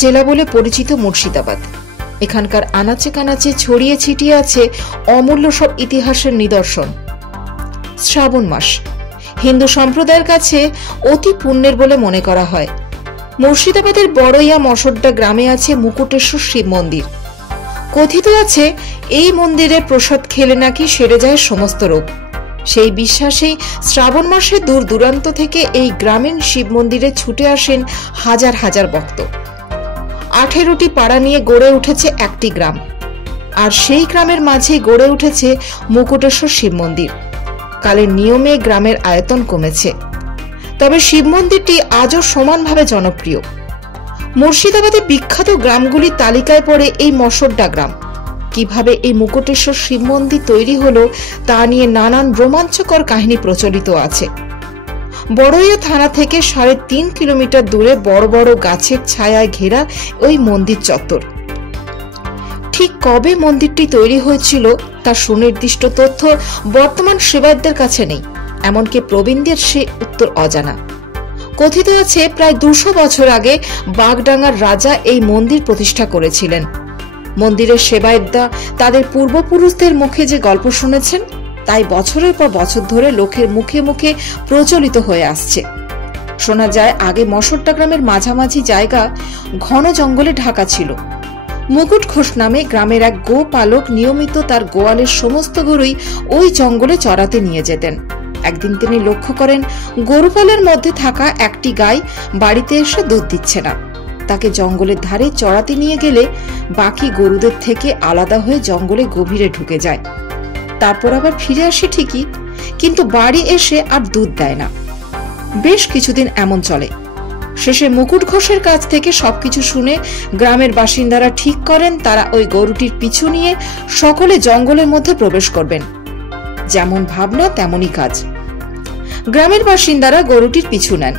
জেলা বলে পরিচিত মুর্শিদাবাদ। এখানকার আনাচে কানাচে ছড়িয়ে ছিটিয়ে আছে অমূল্য সব ইতিহাসের নিদর্শন। শ্রাবণ মাস হিন্দু সম্প্রদায়ের কাছে অতি পুণ্যের বলে মনে করা হয়। মুর্শিদাবাদের বড়ইয়া মশড্ডা গ্রামে আছে মুকুটেশ্বর শিব মন্দির। কথিত আছে এই মন্দিরে প্রসাদ খেলে নাকি সেরে যায় সমস্ত রোগ। সেই বিশ্বাসেই শ্রাবণ মাসে দূর দূরান্ত থেকে এই গ্রামীণ শিব মন্দিরে ছুটে আসেন হাজার হাজার ভক্ত। 18টি পাড়া নিয়ে গড়ে উঠেছে একটি গ্রাম, আর সেই গ্রামের মাঝেই গড়ে উঠেছে মুকুটেশ্বর শিব মন্দির। কালের নিয়মে গ্রামের আয়তন কমেছে, তবে শিব মন্দিরটি আজও সমানভাবে জনপ্রিয়। মুর্শিদাবাদে বিখ্যাত গ্রামগুলির তালিকায় পড়ে এই মশড্ডা গ্রাম। কিভাবে এই মুকুটেশ্বর শিব মন্দির তৈরি হলো তা নিয়ে নানান রোমাঞ্চকর কাহিনী প্রচলিত আছে। বড়ইয়া থানা থেকে 3.5 কিলোমিটার দূরে বড় বড় গাছের ছায়ায় ঘেরা ওই মন্দির চত্বর। ঠিক কবে মন্দিরটি তৈরি হয়েছিল তার সুনির্দিষ্ট তথ্য বর্তমান সেবায়তদের কাছে নেই, এমনকি প্রবীণদের সে উত্তর অজানা। কথিত আছে প্রায় 200 বছর আগে বাগডাঙ্গার রাজা এই মন্দির প্রতিষ্ঠা করেছিলেন। মন্দিরের সেবায়তরা তাদের পূর্বপুরুষদের মুখে যে গল্প শুনেছেন তাই বছরের পর বছর ধরে লোকের মুখে মুখে প্রচলিত হয়ে আসছে। শোনা যায় আগে মশড্ডা গ্রামের মাঝামাঝি জায়গা ঘন জঙ্গলে ঢাকা ছিল। মুকুট ঘোষ নামে গ্রামের এক গো পালক নিয়মিত তার গোয়ালের সমস্ত গরুই ওই জঙ্গলে চড়াতে নিয়ে যেতেন। একদিন তিনি লক্ষ্য করেন গরুপালের মধ্যে থাকা একটি গাই বাড়িতে এসে দুধ দিচ্ছে না। তাকে জঙ্গলের ধারে চড়াতে নিয়ে গেলে বাকি গরুদের থেকে আলাদা হয়ে জঙ্গলে গভীরে ঢুকে যায়। তারপর আবার ফিরে আসে ঠিকই, কিন্তু বাড়ি এসে আর দুধ দেয় না। বেশ কিছুদিন এমন চলে। শেষে মুকুট ঘোষের কাছ থেকে সবকিছু শুনে গ্রামের বাসিন্দারা ঠিক করেন তারা ওই গরুটির পিছু নিয়ে সকলে জঙ্গলের মধ্যে প্রবেশ করবেন। যেমন ভাবনা তেমনই কাজ। গ্রামের বাসিন্দারা গরুটির পিছু নেন।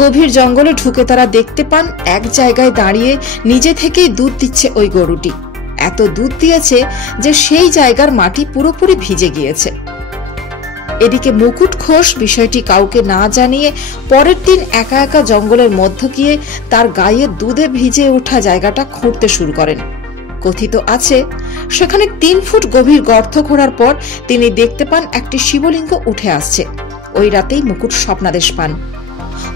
গভীর জঙ্গলে ঢুকে তারা দেখতে পান এক জায়গায় দাঁড়িয়ে নিজে থেকেই দুধ দিচ্ছে ওই গরুটি। এত দুধ দিয়েছে যে সেই জায়গার মাটি পুরোপুরি ভিজে গিয়েছে। এদিকে মুকুট ঘোষ বিষয়টি কাউকে না জানিয়ে পরের দিন একা একা জঙ্গলের মধ্য গিয়ে তার গায়ে দুধে ভিজে ওঠা জায়গাটা খুঁড়তে শুরু করেন। কথিত আছে সেখানে 3 ফুট গভীর গর্ত খোঁড়ার পর তিনি দেখতে পান একটি শিবলিঙ্গ উঠে আসছে। ওই রাতেই মুকুট স্বপ্নাদেশ পান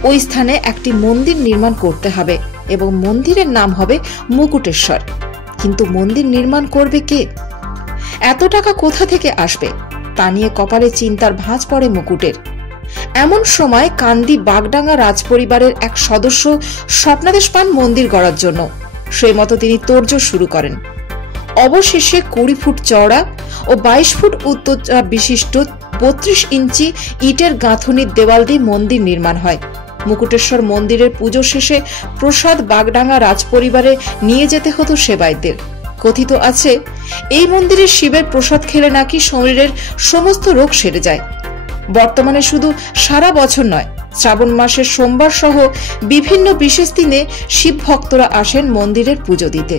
ওই স্থানে একটি মন্দির নির্মাণ করতে হবে এবং মন্দিরের নাম হবে মুকুটেশ্বর। কিন্তু মন্দির নির্মাণ করবে কে? এত টাকা কোথা থেকে আসবে তা নিয়ে কপালে চিন্তার ভাঁজ পড়ে মুকুটের। এমন সময় কান্দি বাগডাঙ্গা রাজপরিবারের এক সদস্য স্বপ্নাদেশ পান মন্দির গড়ার জন্য। সেই মতো তিনি তোড়জোড় শুরু করেন। অবশেষে 20 ফুট চওড়া ও 22 ফুট উচ্চতা বিশিষ্ট 32 ইঞ্চি ইটের গাঁথুনির দেওয়াল দিয়ে মন্দির নির্মাণ হয়। মুকুটেশ্বর মন্দিরের পুজো শেষে প্রসাদ বাগডাঙ্গা রাজপরিবারে নিয়ে যেতে হতো সেবায়তদের। কথিত আছে এই মন্দিরের শিবের প্রসাদ খেলে নাকি শরীরের সমস্ত রোগ সেরে যায়। বর্তমানে শুধু সারা বছর নয়, শ্রাবণ মাসের সোমবার সহ বিভিন্ন বিশেষ দিনে শিব ভক্তরা আসেন মন্দিরের পুজো দিতে।